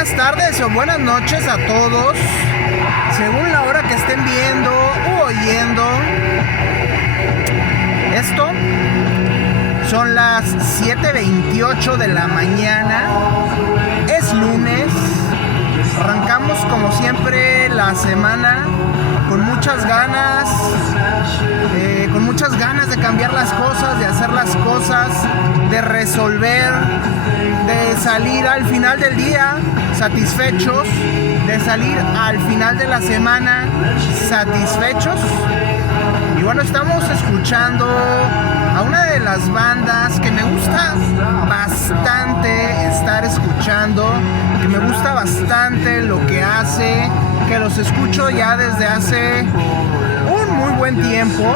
buenas tardes o buenas noches a todos, según la hora que estén viendo u oyendo esto. Son las 7:28 de la mañana, es lunes, arrancamos como siempre la semana con muchas ganas de cambiar las cosas, de hacer las cosas, de resolver, de salir al final del día satisfechos, de salir al final de la semana satisfechos. Y bueno, estamos escuchando a una de las bandas que me gusta bastante estar escuchando, que me gusta bastante lo que hace, que los escucho ya desde hace un muy buen tiempo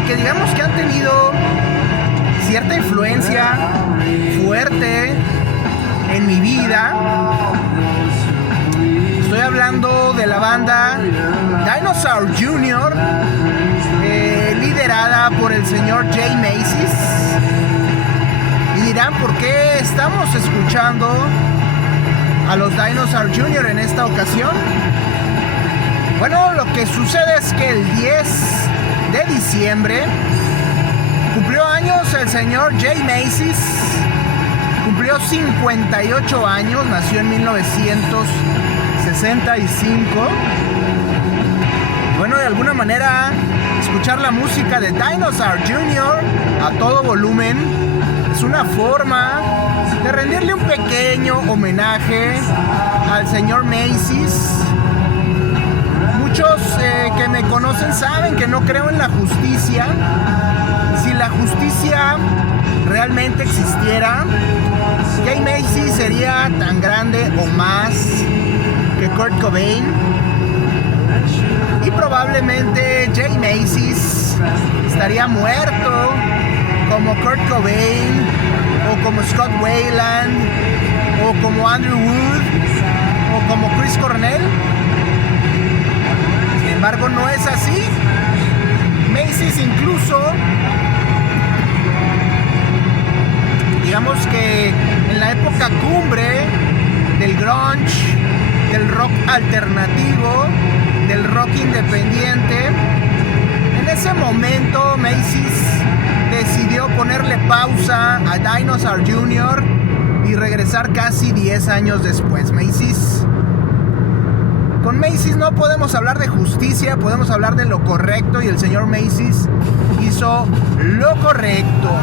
y que digamos que han tenido cierta influencia fuerte en mi vida. Estoy hablando de la banda Dinosaur Jr., liderada por el señor Jay Macy's. Y dirán, ¿por qué estamos escuchando a los Dinosaur Jr. en esta ocasión? Bueno, lo que sucede es que el 10 de diciembre cumplió años el señor Jay Macy's. Cumplió 58 años, nació en 1965. Bueno, de alguna manera, escuchar la música de Dinosaur Jr. a todo volumen es una forma de rendirle un pequeño homenaje al señor Macy's. Muchos que me conocen saben que no creo en la justicia. Si la justicia realmente existiera, Jay Macy's sería tan grande o más que Kurt Cobain. Y probablemente Jay Macy's estaría muerto como Kurt Cobain, o como Scott Weiland, o como Andrew Wood, o como Chris Cornell. Sin embargo, no es así. Macy's incluso, digamos que en la época cumbre del grunge, del rock alternativo, del rock independiente, en ese momento Macy's decidió ponerle pausa a Dinosaur Jr. y regresar casi 10 años después. Con Macy's no podemos hablar de justicia, podemos hablar de lo correcto, y el señor Macy's hizo lo correcto.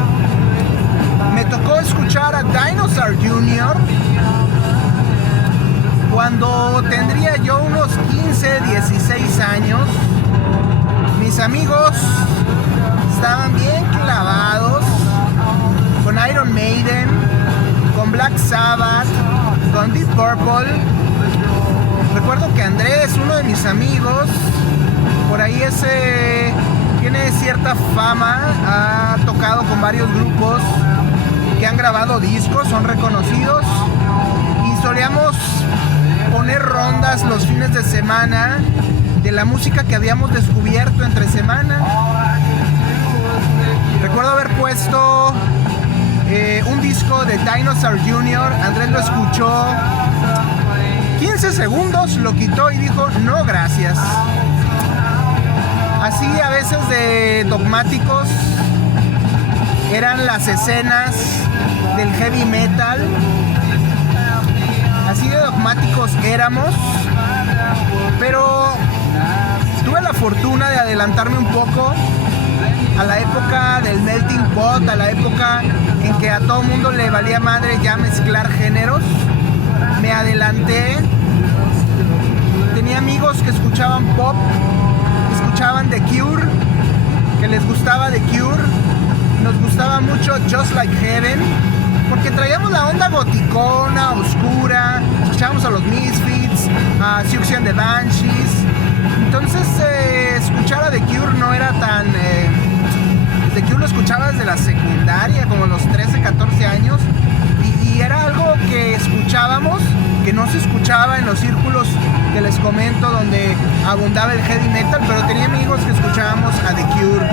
Me tocó escuchar a Dinosaur Jr. cuando tendría yo unos 15, 16 años. Mis amigos estaban bien clavados con Iron Maiden, con Black Sabbath, con Deep Purple. Recuerdo que Andrés, uno de mis amigos, por ahí tiene cierta fama, ha tocado con varios grupos que han grabado discos, son reconocidos, y solíamos poner rondas los fines de semana de la música que habíamos descubierto entre semana. Recuerdo haber puesto un disco de Dinosaur Jr. Andrés lo escuchó 15 segundos, lo quitó y dijo no gracias. Así a veces de dogmáticos eran las escenas del heavy metal. Así de dogmáticos éramos, pero tuve la fortuna de adelantarme un poco a la época del melting pot, a la época en que a todo mundo le valía madre ya mezclar géneros. Me adelanté. Tenía amigos que escuchaban pop, que escuchaban The Cure, que les gustaba The Cure. Nos gustaba mucho Just Like Heaven, porque traíamos la onda goticona, oscura. Escuchábamos a los Misfits, a Siouxsie and the Banshees. Entonces escuchar a The Cure no era tan... The Cure lo escuchaba desde la secundaria, como los 13, 14 años. Y era algo que escuchábamos, que no se escuchaba en los círculos que les comento, donde abundaba el heavy metal, pero tenía amigos que escuchábamos a The Cure.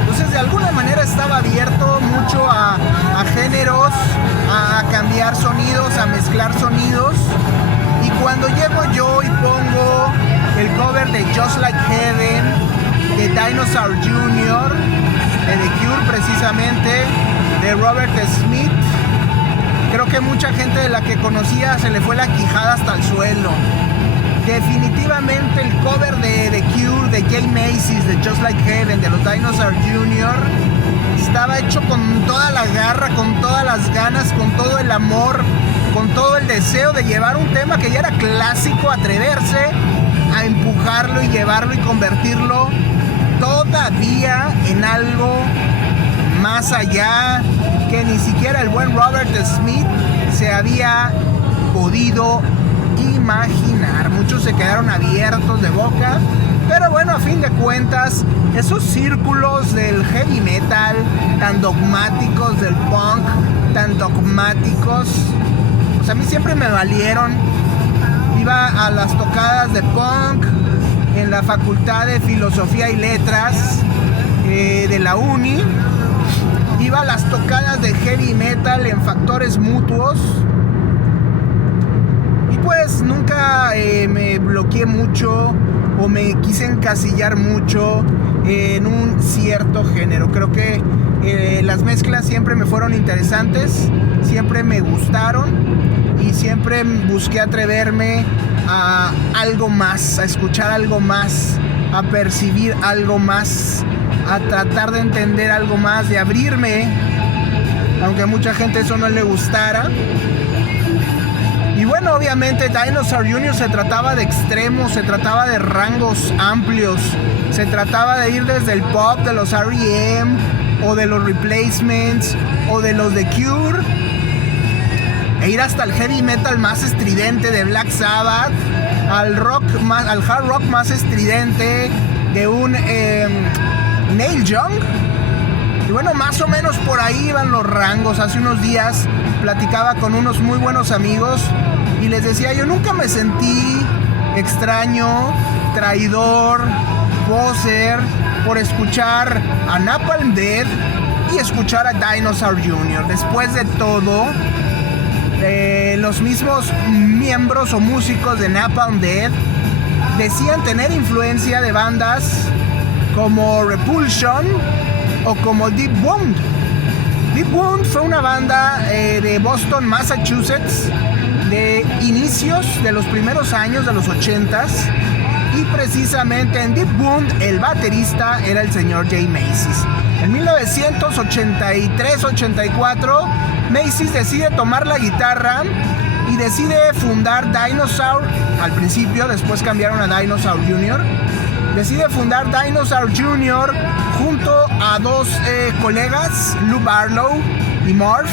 Entonces de alguna manera estaba abierto mucho a géneros, a cambiar sonidos. de Just Like Heaven, de Dinosaur Jr., de The Cure precisamente, de Robert Smith. Creo que mucha gente de la que conocía se le fue la quijada hasta el suelo. Definitivamente el cover de The Cure, de Jay Macy's, de Just Like Heaven, de los Dinosaur Jr., estaba hecho con toda la garra, con todas las ganas, con todo el amor, con todo el deseo de llevar un tema que ya era clásico, atreverse a empujarlo y llevarlo y convertirlo todavía en algo más allá que ni siquiera el buen Robert Smith se había podido imaginar. Muchos se quedaron abiertos de boca, pero bueno, a fin de cuentas, esos círculos del heavy metal tan dogmáticos, del punk tan dogmáticos, pues a mí siempre me valieron. Iba a las tocadas de punk en la Facultad de Filosofía y Letras de la uni. Iba a las tocadas de heavy metal en Factores Mutuos. Y pues nunca me bloqueé mucho o me quise encasillar mucho en un cierto género. Creo que las mezclas siempre me fueron interesantes, siempre me gustaron y siempre busqué atreverme a algo más, a escuchar algo más, a percibir algo más, a tratar de entender algo más, de abrirme, aunque a mucha gente eso no le gustara. Y bueno, obviamente Dinosaur Jr. se trataba de extremos, se trataba de rangos amplios, se trataba de ir desde el pop de los R.E.M. o de los Replacements o de los The Cure, e ir hasta el heavy metal más estridente de Black Sabbath, al hard rock más estridente de un Neil Young. Y bueno, más o menos por ahí iban los rangos. Hace unos días platicaba con unos muy buenos amigos y les decía, yo nunca me sentí extraño, traidor, poser por escuchar a Napalm Death y escuchar a Dinosaur Jr. Después de todo, los mismos miembros o músicos de Napalm Death decían tener influencia de bandas como Repulsion o como Deep Wound. Deep Wound fue una banda de Boston, Massachusetts, de inicios de los primeros años de los 80s, y precisamente en Deep Wound el baterista era el señor Jay Macy's. En 1983-84 Macy's decide tomar la guitarra y decide fundar Dinosaur. Al principio, después cambiaron a Dinosaur Jr. Decide fundar Dinosaur Jr. junto a dos colegas, Lou Barlow y Marv.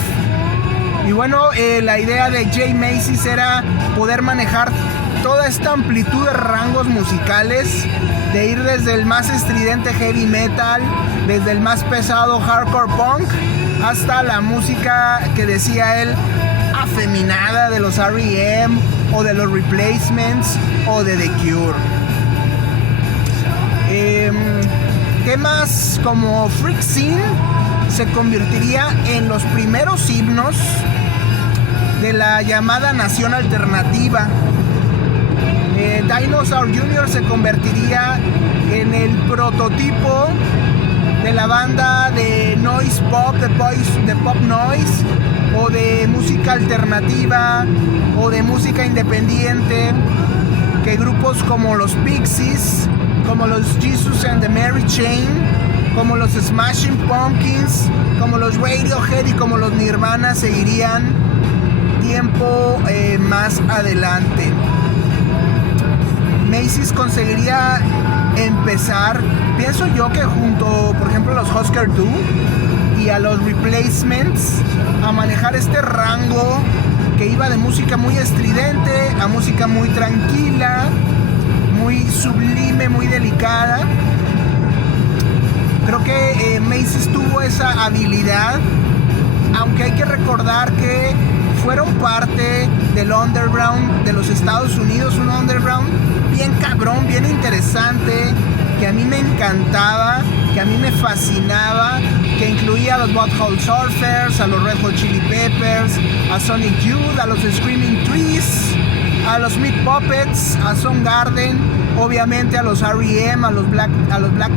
Y bueno, la idea de Jay Macy's era poder manejar toda esta amplitud de rangos musicales, de ir desde el más estridente heavy metal, desde el más pesado hardcore punk, hasta la música que decía él afeminada de los R.E.M. o de los Replacements o de The Cure. Temas como Freak Scene se convertiría en los primeros himnos de la llamada nación alternativa. Dinosaur Jr. se convertiría en el prototipo de la banda de noise pop, de pop noise, o de música alternativa, o de música independiente, que grupos como los Pixies, como los Jesus and the Mary Chain, como los Smashing Pumpkins, como los Radiohead y como los Nirvana seguirían tiempo más adelante. Macy's conseguiría empezar, pienso yo, que junto, por ejemplo, a los Husker Du y a los Replacements, a manejar este rango que iba de música muy estridente a música muy tranquila, muy sublime, muy delicada. Creo que Macy's tuvo esa habilidad, aunque hay que recordar que fueron parte del underground de los Estados Unidos, un underground bien cabrón, bien interesante, que a mí me encantaba, que a mí me fascinaba, que incluía a los Butthole Surfers, a los Red Hot Chili Peppers, a Sonic Youth, a los Screaming Trees, a los Meat Puppets, a Soundgarden, obviamente a los R.E.M., a los Black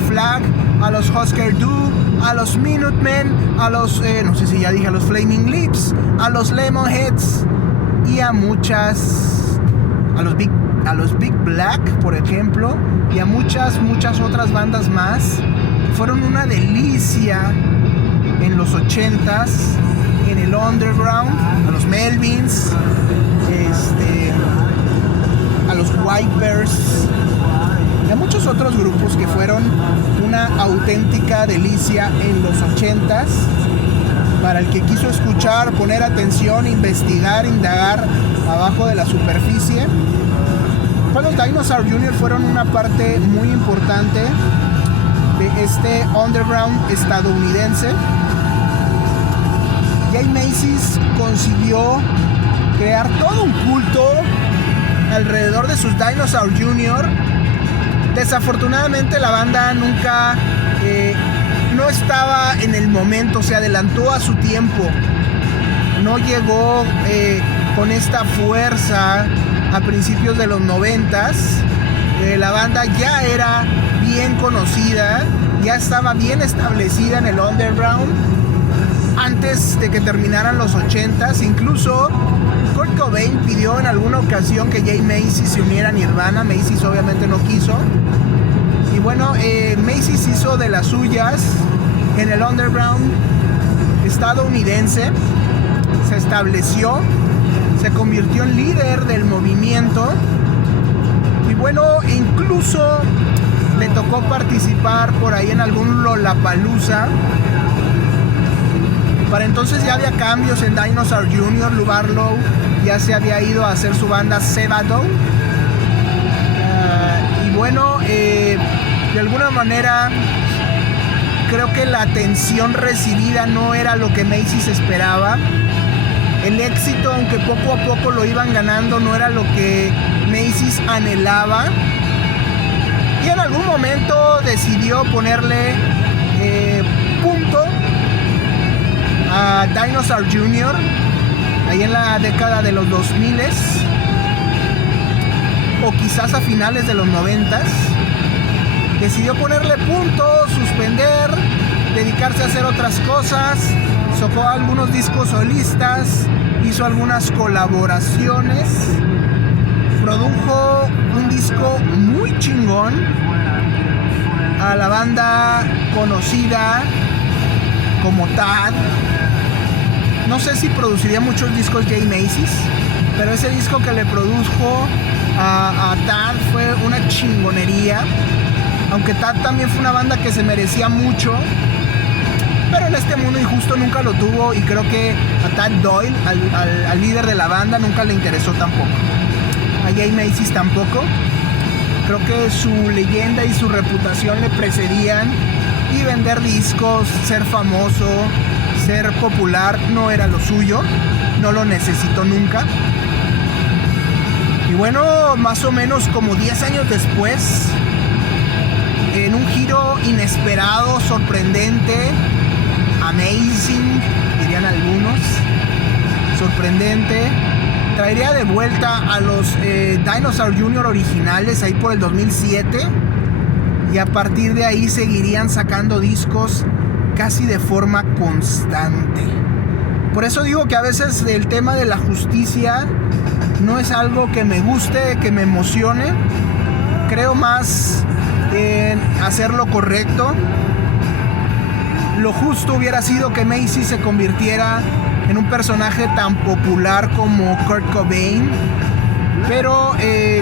Flag, a los Husker Du, a los Minutemen, a los, no sé si ya dije, a los Flaming Lips, a los Lemonheads y a los Big Black, por ejemplo, y a muchas otras bandas más que fueron una delicia en los 80s, en el underground, a los Melvins, a los Wipers y a muchos otros grupos que fueron una auténtica delicia en los 80s. Para el que quiso escuchar, poner atención, investigar, indagar abajo de la superficie, pues los Dinosaur Jr. fueron una parte muy importante de este underground estadounidense. Jay Macy's consiguió crear todo un culto alrededor de sus Dinosaur Jr. Desafortunadamente la banda nunca no estaba en el momento, se adelantó a su tiempo, no llegó con esta fuerza a principios de los 90s. La banda ya era bien conocida, ya estaba bien establecida en el underground antes de que terminaran los 80s. Incluso Kurt Cobain pidió en alguna ocasión que Jay Macy's se uniera a Nirvana. Macy's obviamente no quiso. Y bueno, Macy's hizo de las suyas en el underground estadounidense, se estableció, se convirtió en líder del movimiento y bueno, incluso le tocó participar por ahí en algún Lollapalooza. Para entonces ya había cambios en Dinosaur Jr. Lou Barlow ya se había ido a hacer su banda Sevado. Y bueno, de alguna manera creo que la atención recibida no era lo que Macy's esperaba. El éxito, aunque poco a poco lo iban ganando, no era lo que Macy's anhelaba. Y en algún momento decidió ponerle punto a Dinosaur Jr. ahí en la década de los 2000s o quizás a finales de los 90s. Decidió ponerle punto, suspender, dedicarse a hacer otras cosas. Sacó algunos discos solistas, hizo algunas colaboraciones, produjo un disco muy chingón a la banda conocida como Tad. No sé si produciría muchos discos Jay Macy's, pero ese disco que le produjo a Tad fue una chingonería. Aunque Tad también fue una banda que se merecía mucho, pero en este mundo injusto nunca lo tuvo, y creo que a Tad Doyle, al líder de la banda, nunca le interesó tampoco. A Jay Macy's tampoco. Creo que su leyenda y su reputación le precedían, y vender discos, ser famoso, ser popular no era lo suyo, no lo necesitó nunca. Y bueno, más o menos como 10 años después, en un giro inesperado, sorprendente, amazing, dirían algunos, sorprendente, traería de vuelta a los Dinosaur Jr. originales ahí por el 2007, y a partir de ahí seguirían sacando discos casi de forma constante. Por eso digo que a veces el tema de la justicia no es algo que me guste, que me emocione. Creo más en hacer lo correcto. Lo justo hubiera sido que Macy's se convirtiera en un personaje tan popular como Kurt Cobain, pero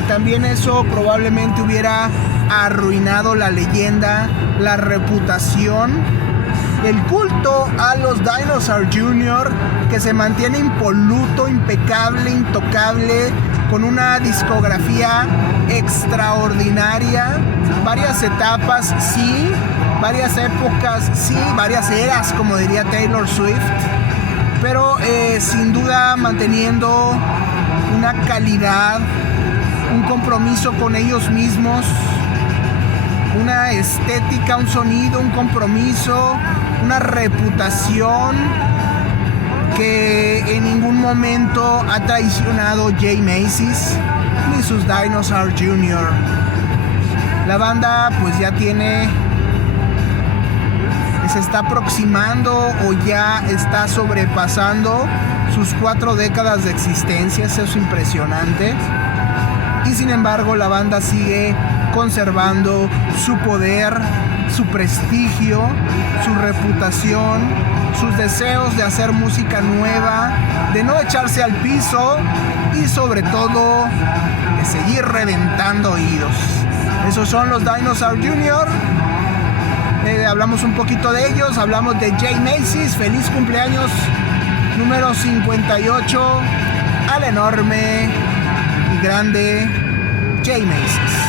también eso probablemente hubiera arruinado la leyenda, la reputación, el culto a los Dinosaur Jr., que se mantiene impoluto, impecable, intocable, con una discografía extraordinaria, varias etapas, sí, varias épocas, sí, varias eras, como diría Taylor Swift, pero sin duda manteniendo una calidad, un compromiso con ellos mismos, una estética, un sonido, un compromiso, una reputación que en ningún momento ha traicionado Jay Macy's. ni sus Dinosaur Jr. La banda pues ya se está aproximando o ya está sobrepasando sus 4 décadas de existencia. Eso es impresionante. Y sin embargo la banda sigue conservando su poder, su prestigio, su reputación, sus deseos de hacer música nueva, de no echarse al piso y sobre todo de seguir reventando oídos. Esos son los Dinosaur Jr. Hablamos un poquito de ellos, hablamos de Jay Macy's. Feliz cumpleaños número 58 al enorme y grande Jay Macy's.